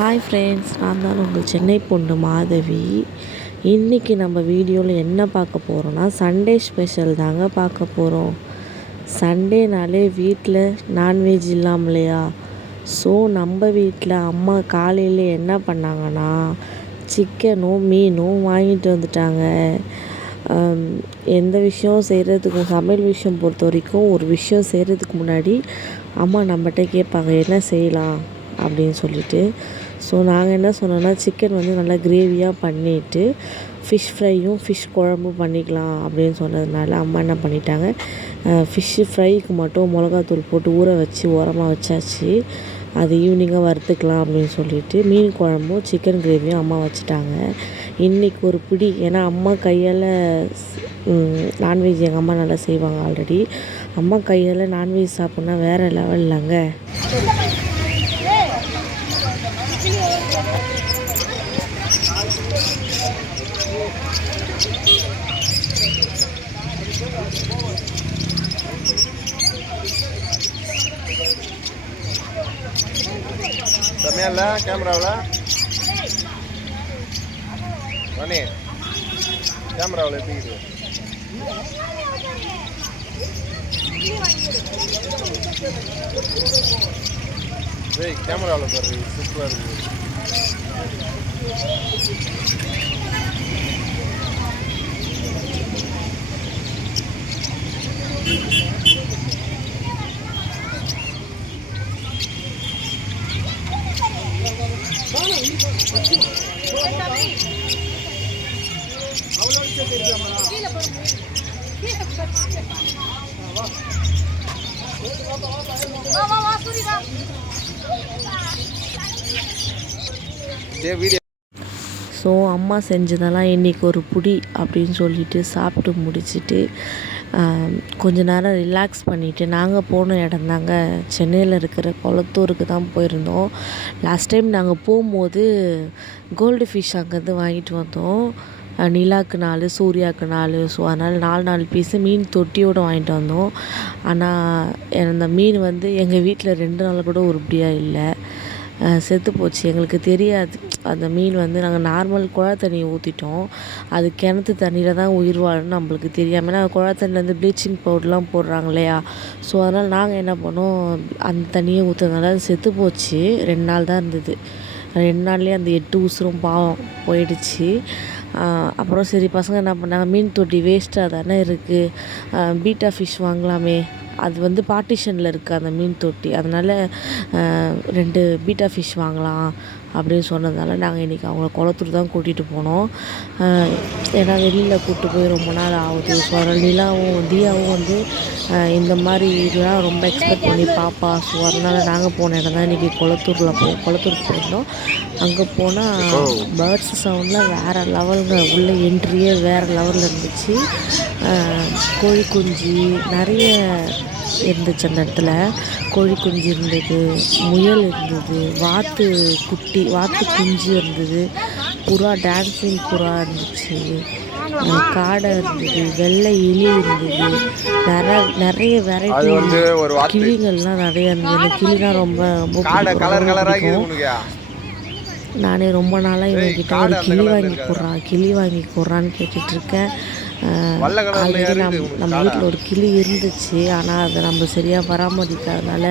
Hi friends, நான் தான் உங்கள் சென்னை பொண்ணு மாதவி. இன்றைக்கி நம்ம வீடியோவில் என்ன பார்க்க போகிறோன்னா சண்டே ஸ்பெஷல் தாங்க பார்க்க போகிறோம். சண்டேனாலே வீட்டில் நான்வெஜ் இல்லாமலையா? ஸோ நம்ம வீட்டில் அம்மா காலையில் என்ன பண்ணாங்கன்னா சிக்கனும் மீனும் வாங்கிட்டு வந்துட்டாங்க. எந்த விஷயம் செய்கிறதுக்கும் சமையல் விஷயம் பொறுத்த வரைக்கும் ஒரு விஷயம் செய்கிறதுக்கு முன்னாடி அம்மா நம்மகிட்ட கேட்பாங்க என்ன செய்யலாம் அப்படின்னு சொல்லிட்டு. ஸோ நாங்கள் என்ன சொன்னோன்னா சிக்கன் வந்து நல்லா கிரேவியாக பண்ணிவிட்டு ஃபிஷ் ஃப்ரையும் ஃபிஷ் குழம்பும் பண்ணிக்கலாம் அப்படின்னு சொன்னதுனால அம்மா என்ன பண்ணிட்டாங்க, ஃபிஷ்ஷு ஃப்ரைக்கு மட்டும் மிளகாத்தூள் போட்டு ஊற வச்சு ஓரமாக வச்சாச்சு. அது ஈவினிங்காக வறுத்துக்கலாம் அப்படின்னு சொல்லிட்டு மீன் குழம்பும் சிக்கன் கிரேவியும் அம்மா வச்சுட்டாங்க. இன்றைக்கி ஒரு பிடி, ஏன்னா அம்மா கையால் நான்வெஜ் எங்கள் அம்மா நல்லா செய்வாங்க. ஆல்ரெடி அம்மா கையால் நான்வெஜ் சாப்பிட்னா வேறு லெவல்லங்க. செம்மையா கேமராவில் மணி கேமராவில் எடுத்துக்கிட்டு கேமராவில் பாரு சூப்பராக இருக்குது. ஸோ அம்மா செஞ்சதெல்லாம் இன்றைக்கி ஒரு புடி அப்படின்னு சொல்லிட்டு சாப்பிட்டு முடிச்சுட்டு கொஞ்ச நேரம் ரிலாக்ஸ் பண்ணிவிட்டு நாங்கள் போன இடம் தாங்க சென்னையில் இருக்கிற கொளத்தூருக்கு தான் போயிருந்தோம். லாஸ்ட் டைம் நாங்கள் போகும்போது கோல்டு ஃபிஷ் அங்கேருந்து வாங்கிட்டு வந்தோம். நிலாக்கு 4, சூர்யாவுக்கு 4. ஸோ அதனால் 4 பீஸு மீன் தொட்டியோடு வாங்கிட்டு வந்தோம். ஆனால் அந்த மீன் வந்து எங்கள் வீட்டில் 2 நாள் கூட உருப்படியாக இல்லை, செத்து போச்சு. எங்களுக்கு தெரியாது அந்த மீன் வந்து நாங்கள் நார்மல் குழா தண்ணி ஊற்றிட்டோம். அது கிணத்து தண்ணியில் தான் உயிர் வாழும்னு நம்மளுக்கு தெரியாமல், ஏன்னா குழா தண்ணியில் ப்ளீச்சிங் பவுடர்லாம் போடுறாங்க இல்லையா? ஸோ அதனால் நாங்கள் என்ன பண்ணோம், அந்த தண்ணியை ஊற்றுறதுனால அது செத்து போச்சு. 2 நாள் தான் இருந்தது. 2 நாள்லேயே அந்த 8 உசுரும் பாவம் போயிடுச்சு. அப்புறம் சரி பசங்க என்ன பண்ணாங்க, மீன் தொட்டி வேஸ்ட்டாக தானே இருக்குது, பீட்டா ஃபிஷ் வாங்கலாமே. அது வந்து பார்ட்டிஷனில் இருக்குது அந்த மீன் தொட்டி, அதனால் 2 பீட்டா ஃபிஷ் வாங்கலாம் அப்படின்னு சொன்னதுனால நாங்கள் இன்றைக்கி அவங்கள குளத்தூர் தான் கூட்டிகிட்டு போனோம். ஏன்னா வெளியில் கூப்பிட்டு போய் ரொம்ப நாள் ஆகுது. ஸோ அதனால் நிலாவும் தியாவும் வந்து இந்த மாதிரி இதெல்லாம் ரொம்ப எக்ஸ்பெக்ட் பண்ணி பாப்பா. ஸோ அதனால் நாங்கள் போன இடம் தான் இன்றைக்கி குளத்தூர் போயிருந்தோம். அங்கே போனால் பேர்ட்ஸ் சவுண்டில் வேறு லெவலுங்க. உள்ள என்ட்ரியே வேறு லெவலில் இருந்துச்சு. கோழி குஞ்சு நிறைய இருந்துச்சு அந்த இடத்துல. கோழி குஞ்சு இருந்தது, முயல் இருந்தது, வாத்து குஞ்சு இருந்தது, புறா, டான்ஸிங் புறா இருந்துச்சு, காடை இருந்தது, வெள்ளை எலி இருந்தது, நிறைய வெரைட்டி கிளிகள்லாம் நிறைய இருந்தது. எனக்கு கிளிலாம் ரொம்ப பிடிக்கும். நானே ரொம்ப நாளாக இவங்ககிட்ட ஒரு கிளி வாங்கி போடுறான்னு கேட்டுட்ருக்கேன். ஆல்ரெடி நம்ம வீட்டில் ஒரு கிளி இருந்துச்சு, ஆனால் அதை நம்ம சரியாக பராமரிக்காதனால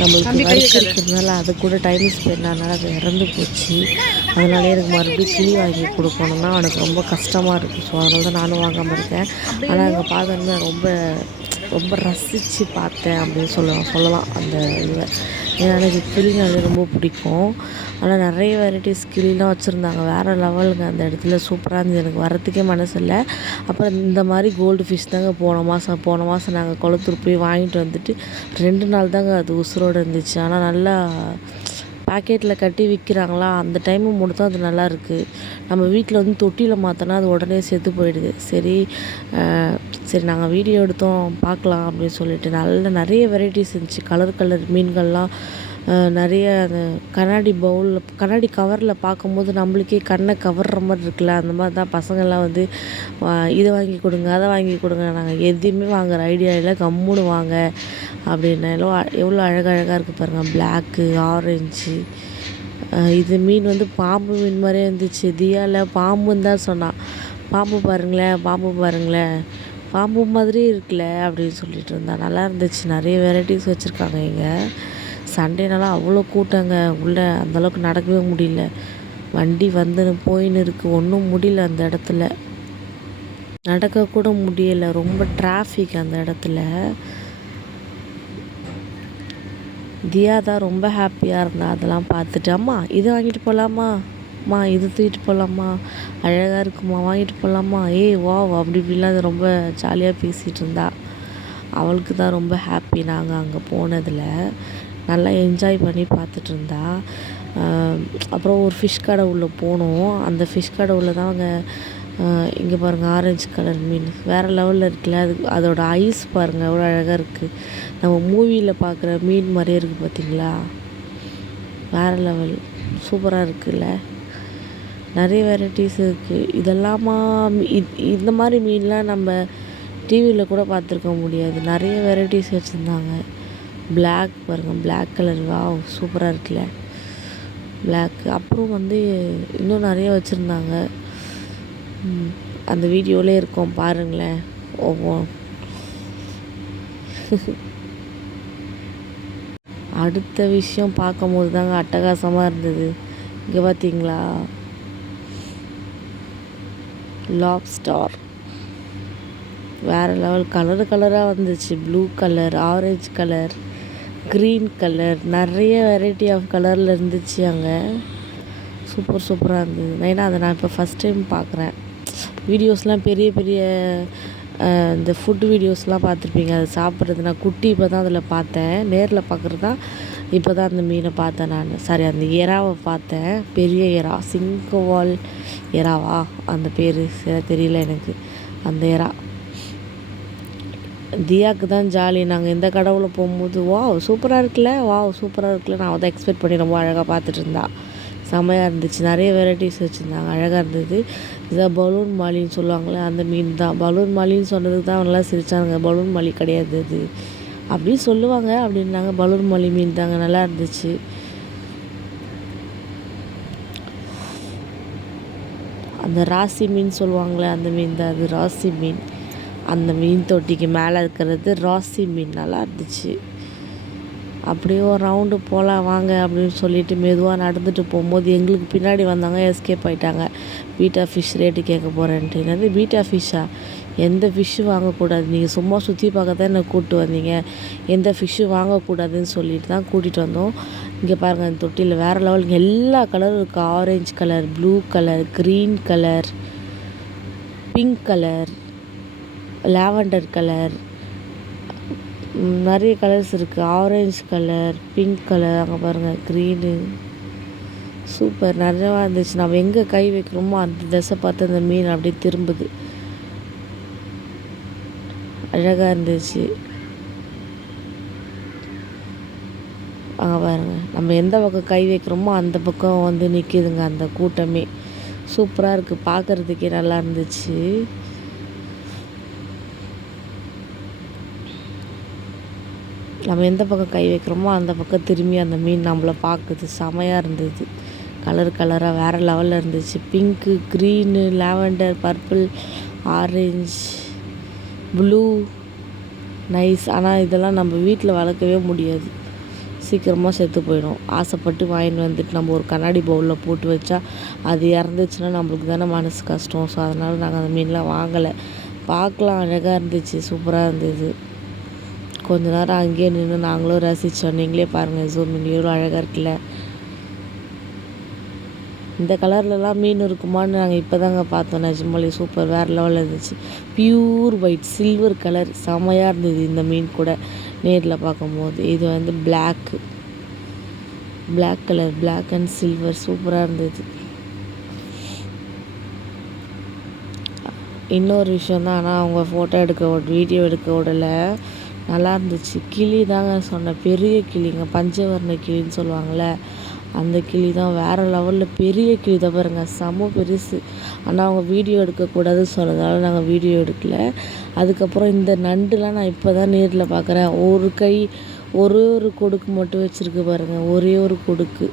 நம்மளுக்கு வயசு இருக்கிறதுனால அது கூட டைம் ஸ்பெண்ட் ஆனால அது இறந்து போச்சு. அதனால எனக்கு மறுபடியும் கிளி வாங்கி கொடுக்கணுன்னா எனக்கு ரொம்ப கஷ்டமாக இருக்குது. ஸோ அதனால தான் நானும் வாங்காமல் இருக்கேன். ஆனால் அங்கே பார்த்தோன்னா ரொம்ப ரசித்து பார்த்தேன் அப்படின்னு சொல்லலாம் அந்த இதை. ஏன்னா எனக்கு கிளினாலே ரொம்ப பிடிக்கும். ஆனால் நிறைய வெரைட்டிஸ் கிளிலாம் வச்சுருந்தாங்க, வேறு லெவலுங்க. அந்த இடத்துல சூப்பராக இருந்தது, எனக்கு வரத்துக்கே மனசு இல்லை. அப்புறம் இந்த மாதிரி கோல்டு ஃபிஷ் தாங்க போன மாதம் நாங்கள் குளத்தூர் போய் வாங்கிட்டு வந்துட்டு 2 நாள் தாங்க அது உசுரோடு இருந்துச்சு. ஆனால் நல்லா பேக்கெட்டில் கட்டி விற்கிறாங்களா, அந்த டைமு மட்டும் அது நல்லாயிருக்கு. நம்ம வீட்டில் வந்து தொட்டியில் மாற்றினா அது உடனே செத்து போயிடுது. சரி நாங்கள் வீடியோ எடுத்தோம் பார்க்கலாம் அப்படின்னு சொல்லிட்டு நிறைய வெரைட்டிஸ் இருந்துச்சு. கலர் மீன்கள்லாம் நிறைய அந்த கண்ணாடி கவரில் பார்க்கும்போது நம்மளுக்கே கண்ணை கவர்ற மாதிரி இருக்குல்ல, அந்த மாதிரி தான் பசங்கள்லாம் வந்து இதை வாங்கி கொடுங்க அதை வாங்கி கொடுங்க. நாங்கள் எதுவுமே வாங்குகிற ஐடியா இல்லை, கம்முன்னு வாங்க அப்படின்னா எவ்வளோ அழகாக இருக்குது பாருங்கள். பிளாக்கு, ஆரஞ்சு, இது மீன் வந்து பாம்பு மீன் மாதிரியே இருந்துச்சு. தியால பாம்புன்னு தான் சொன்னான். பாம்பு பாருங்களேன், பாம்பு பாருங்களேன், பாம்பு மாதிரி இருக்குல்ல அப்படின்னு சொல்லிட்டு இருந்தான். நல்லா இருந்துச்சு. நிறைய வெரைட்டிஸ் வச்சுருக்காங்க இங்கே. சண்டேனால அவ்வளோ கூட்டங்க. உள்ளே அந்தளவுக்கு நடக்கவே முடியல. வண்டி வந்துன்னு போயின்னு இருக்குது. ஒன்றும் முடியல அந்த இடத்துல. நடக்கக்கூட முடியலை. ரொம்ப டிராஃபிக் அந்த இடத்துல. தியா தான் ரொம்ப ஹாப்பியாக இருந்தா அதெல்லாம் பார்த்துட்டு. அம்மா இது வாங்கிட்டு போகலாமா, அம்மா இது தூக்கிட்டு போகலாமா, அழகாக இருக்குமா, வாங்கிட்டு போகலாமா, ஏய் வா அப்படி இப்படிலாம் அது ரொம்ப ஜாலியாக பேசிகிட்டு இருந்தா. அவளுக்கு தான் ரொம்ப ஹாப்பி நாங்கள் அங்கே போனதில். நல்லா என்ஜாய் பண்ணி பார்த்துட்டு இருந்தா. அப்புறம் ஒரு ஃபிஷ் கடை உள்ளே போனோம். அந்த ஃபிஷ் கடை உள்ள தான் அங்கே இங்கே பாருங்கள், ஆரஞ்சு கலர் மீன் வேறு லெவலில் இருக்குல்ல. அதோட ஐஸ் பாருங்கள் எவ்வளோ அழகாக இருக்குது. நம்ம மூவியில் பார்க்குற மீன் மாதிரியே இருக்குது பார்த்தீங்களா. வேறு லெவல், சூப்பராக இருக்குல்ல. நிறைய வெரைட்டிஸ் இருக்குது. இதெல்லாமா இந்த மாதிரி மீன்லாம் நம்ம டிவியில் கூட பார்த்துருக்க முடியாது. நிறைய வெரைட்டிஸ் வச்சுருந்தாங்க. பிளாக் பாருங்கள், பிளாக் கலர், வாவ் சூப்பராக இருக்குல்ல பிளாக். அப்புறம் வந்து இன்னும் நிறைய வச்சுருந்தாங்க. அந்த வீடியோவிலே இருக்கும் பாருங்களேன். அடுத்த விஷயம் பார்க்கும்போது தாங்க அட்டகாசமாக இருந்தது. இங்கே பார்த்தீங்களா, லாப்ஸ்டார் வேறு லெவல். கலராக வந்துச்சு. Blue colour, orange colour, green colour, நிறைய வெரைட்டி ஆஃப் கலரில் இருந்துச்சு அங்கே. சூப்பராக இருந்தது. ஏன்னா அதை நான் இப்போ ஃபஸ்ட் டைம் பார்க்குறேன். வீடியோஸ்லாம் பெரிய இந்த ஃபுட் வீடியோஸ்லாம் பார்த்துருப்பீங்க, அது சாப்பிட்றது. நான் குட்டி இப்போ தான் அதில் பார்த்தேன். நேரில் பார்க்குறது தான் இப்போ தான் அந்த மீனை பார்த்தேன் நான். சாரி, அந்த எறாவை பார்த்தேன். பெரிய எறா, சிங்கவால் எறாவா அந்த பேர் சரி தெரியல எனக்கு. அந்த எறா தியாவுக்கு தான் ஜாலி. நாங்கள் இந்த கடவுளை போகும்போது சூப்பராக இருக்குல்ல, சூப்பராக இருக்குல்ல, நான் அதை எக்ஸ்பெக்ட் பண்ணி ரொம்ப அழகாக பார்த்துட்டு இருந்தா. செம்மையாக இருந்துச்சு. நிறைய வெரைட்டிஸ் வச்சுருந்தாங்க. அழகாக இருந்தது. இதை பலூன் மாலின்னு சொல்லுவாங்களே, அந்த மீன் தான். பலூன் மாலின்னு சொன்னதுக்கு தான் அவங்களாம் சிரித்தாங்க. பலூன் மாலி கிடையாது அது அப்படின்னு சொல்லுவாங்க அப்படின்னாங்க. பலூன் மாலி மீன் தாங்க. நல்லா இருந்துச்சு. அந்த ராசி மீன் சொல்லுவாங்களே, அந்த மீன் தான் அது. ராசி மீன். அந்த மீன் தொட்டிக்கு மேலே இருக்கிறது ராசி மீன். நல்லா இருந்துச்சு. அப்படியே ஒரு ரவுண்டு போகலாம் வாங்க அப்படின்னு சொல்லிட்டு மெதுவாக நடந்துட்டு போகும்போது எங்களுக்கு பின்னாடி வந்தாங்க. எஸ்கேப் ஆகிட்டாங்க. பீட்டா ஃபிஷ் ரேட்டு கேட்க போகிறேன்ட்டு. என்னது பீட்டா ஃபிஷ்ஷா? எந்த ஃபிஷ்ஷு வாங்கக்கூடாது, நீங்கள் சும்மா சுற்றி பார்க்க தான் என்னை கூப்பிட்டு வந்தீங்க, எந்த ஃபிஷ்ஷு வாங்கக்கூடாதுன்னு சொல்லிட்டு தான் கூட்டிகிட்டு வந்தோம். இங்கே பாருங்கள், அந்த தொட்டியில் வேறு லெவலுக்கு எல்லா கலரும் இருக்குது. Orange colour, blue colour, green colour, pink colour, lavender colour, நிறைய கலர்ஸ் இருக்குது. ஆரஞ்சு கலர், பிங்க் கலர், அங்கே பாருங்கள் க்ரீனு. சூப்பர், நிறையவா இருந்துச்சு. நம்ம எங்கே கை வைக்கிறோமோ அந்த திசை பார்த்து அந்த மீன் அப்படியே திரும்புது. அழகாக இருந்துச்சு. அங்கே பாருங்கள், நம்ம எந்த பக்கம் கை வைக்கிறோமோ அந்த பக்கம் வந்து நிற்கிதுங்க அந்த கூட்டமே. சூப்பராக இருக்குது, பார்க்குறதுக்கே நல்லா இருந்துச்சு. நம்ம எந்த பக்கம் கை வைக்கிறோமோ அந்த பக்கம் திரும்பி அந்த மீன் நம்மளை பார்க்குது. செமையாக இருந்தது. கலராக வேறு லெவலில் இருந்துச்சு. Pink, green, lavender, purple, orange, blue, nice. ஆனால் இதெல்லாம் நம்ம வீட்டில் வளர்க்கவே முடியாது, சீக்கிரமாக செத்து போயிடும். ஆசைப்பட்டு வாங்கிட்டு வந்துட்டு நம்ம ஒரு கண்ணாடி பவுலில் போட்டு வச்சா அது இறந்துச்சுன்னா நம்மளுக்கு தானே மனசு கஷ்டம். ஸோ அதனால் நாங்கள் அந்த மீன்லாம் வாங்கலை. பார்க்கலாம், அழகாக இருந்துச்சு, சூப்பராக இருந்தது. கொஞ்ச நேரம் அங்கேயே நின்று நாங்களும் ரசித்தோம். நீங்களே பாருங்கள், ஜூம் மீன் எவ்வளோ அழகாக இருக்குல்ல. இந்த கலர்லலாம் மீன் இருக்குமான்னு நாங்கள் இப்போ தாங்க பார்த்தோம். நிஜமாலே சூப்பர், வேறு லெவலில் இருந்துச்சு. பியூர் ஒயிட் சில்வர் கலர், செமையாக இருந்தது இந்த மீன் கூட நேரில் பார்க்கும்போது. இது வந்து black colour, black and silver, சூப்பராக இருந்தது. இன்னொரு விஷயம் தான், ஆனால் அவங்க ஃபோட்டோ எடுக்க வீடியோ எடுக்க விடலை. நல்லா இருந்துச்சு. கிளி தாங்க சொன்னேன், பெரிய கிளிங்க, பஞ்சவர்ண கிளின்னு சொல்லுவாங்கள்ல, அந்த கிளி தான். வேறு லெவலில் பெரிய கிளி தான் பாருங்க, செம பெருசு. ஆனால் அவங்க வீடியோ எடுக்கக்கூடாதுன்னு சொன்னதால நாங்கள் வீடியோ எடுக்கலை. அதுக்கப்புறம் இந்த நண்டுலாம் நான் இப்போ தான் நேரில் பார்க்குறேன். ஒரு கொடுக்கு மட்டும் வச்சுருக்கு பாருங்கள், ஒரே ஒரு கொடுக்கு.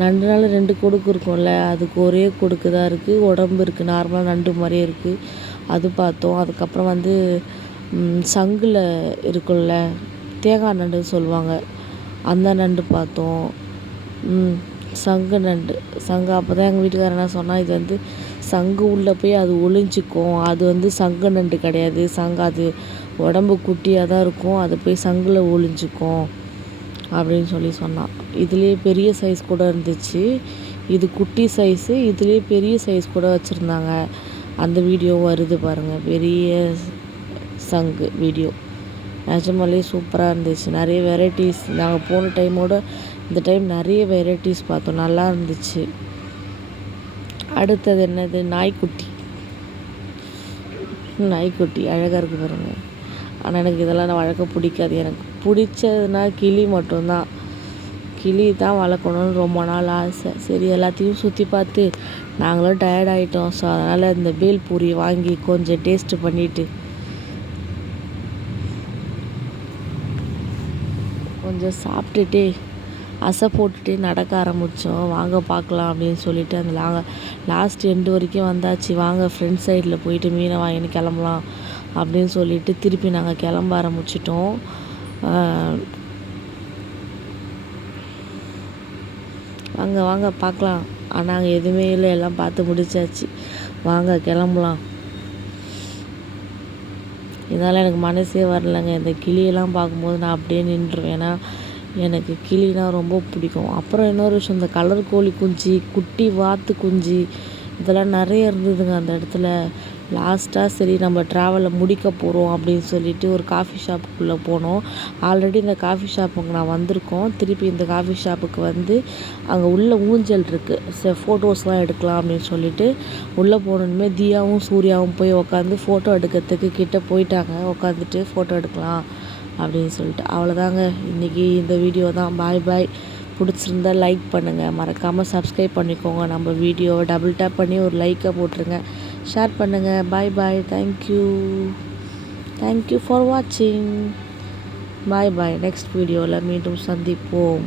நண்டுனால 2 கொடுக்கு இருக்கும்ல, அதுக்கு ஒரே கொடுக்கு தான் இருக்குது. உடம்பு இருக்குது, நார்மலாக நண்டு மாதிரியே இருக்குது. அது பார்த்தோம். அதுக்கப்புறம் வந்து சங்கில் இருக்கும்ல, தேங்காய் நண்டுன்னு சொல்லுவாங்க, அந்த நண்டு பார்த்தோம். சங்கு நண்டு. அப்போ தான் எங்கள் வீட்டுக்காரர் என்ன சொன்னால், இது வந்து சங்கு உள்ளே போய் அது ஒளிஞ்சிக்கும், அது வந்து சங்கு நண்டு கிடையாது, அது உடம்பு குட்டியாக தான் இருக்கும், அது போய் சங்கில் ஒளிஞ்சிக்கும் அப்படின்னு சொல்லி சொன்னான். இதுலேயே பெரிய சைஸ் கூட இருந்துச்சு. இது குட்டி சைஸு, இதுலேயே பெரிய சைஸ் கூட வச்சுருந்தாங்க. அந்த வீடியோ வருது பாருங்கள், பெரிய சங்கு வீடியோ. நிஜமாலே சூப்பராக இருந்துச்சு. நிறைய வெரைட்டிஸ், நாங்கள் போன டைமோட இந்த டைம் நிறைய வெரைட்டிஸ் பார்த்தோம், நல்லா இருந்துச்சு. அடுத்தது என்னது, நாய்க்குட்டி அழகாக இருக்குது பாருங்க. ஆனால் எனக்கு இதெல்லாம் வளர்க்க பிடிக்காது. எனக்கு பிடிச்சதுன்னா கிளி மட்டும்தான். கிளி தான் வளர்க்கணுன்னு ரொம்ப நாள் ஆசை. சரி, எல்லாத்தையும் சுற்றி பார்த்து நாங்களும் டயர்ட் ஆகிட்டோம். ஸோ அதனால் இந்த பேல்பூரி வாங்கி கொஞ்சம் டேஸ்ட்டு பண்ணிவிட்டு கொஞ்சம் சாப்பிட்டுட்டு அசை போட்டுட்டு நடக்க ஆரம்பித்தோம். வாங்க பார்க்கலாம் அப்படின்னு சொல்லிட்டு அந்த லாஸ்ட் எண்டு வரைக்கும் வந்தாச்சு. வாங்க ஃப்ரண்ட் சைடில் போயிட்டு மீனை வாங்கின்னு கிளம்பலாம் அப்படின்னு சொல்லிட்டு திருப்பி நாங்கள் கிளம்ப ஆரம்பிச்சிட்டோம். வாங்க பார்க்கலாம். ஆனால் அங்கே எதுவுமே இல்லை, எல்லாம் பார்த்து முடிச்சாச்சு. வாங்க கிளம்பலாம். இதனால் எனக்கு மனசே வரலைங்க. இந்த கிளியெல்லாம் பார்க்கும்போது நான் அப்படியே நின்றுவேன். ஏன்னா எனக்கு கிளினா ரொம்ப பிடிக்கும். அப்புறம் இன்னொரு விஷயம், இந்த கலர் கோழி குஞ்சு, குட்டி வாத்து குஞ்சு, இதெல்லாம் நிறைய இருந்ததுங்க அந்த இடத்துல. லாஸ்ட்டாக சரி நம்ம ட்ராவலை முடிக்க போகிறோம் அப்படின்னு சொல்லிட்டு ஒரு காஃபி ஷாப்புக்குள்ளே போனோம். ஆல்ரெடி இந்த காஃபி ஷாப்புக்கு நான் வந்திருக்கோம். திருப்பி இந்த காஃபி ஷாப்புக்கு வந்து அங்கே உள்ள ஊஞ்சல் இருக்குது, ஃபோட்டோஸ்லாம் எடுக்கலாம் அப்படின்னு சொல்லிட்டு உள்ளே போனோன்னுமே தியாவும் சூர்யாவும் போய் உட்காந்து ஃபோட்டோ எடுக்கிறதுக்கு கிட்டே போயிட்டாங்க. உட்காந்துட்டு ஃபோட்டோ எடுக்கலாம் அப்படின்னு சொல்லிட்டு. அவ்வளோதாங்க இன்றைக்கி இந்த வீடியோ தான். பாய். பிடிச்சிருந்தா லைக் பண்ணுங்கள், மறக்காமல் சப்ஸ்கிரைப் பண்ணிக்கோங்க. நம்ம வீடியோவை டபுள் டேப் பண்ணி ஒரு லைக்கை போட்டுருங்க, ஷேர் பண்ணுங்கள். பாய். தேங்க்யூ ஃபார் வாட்சிங். பாய். நெக்ஸ்ட் வீடியோவில் மீண்டும் சந்திப்போம்.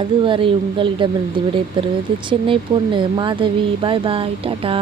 அதுவரை உங்களிடமிருந்து விடைபெறுவது சென்னை பொண்ணு மாதவி. பாய். டாடா.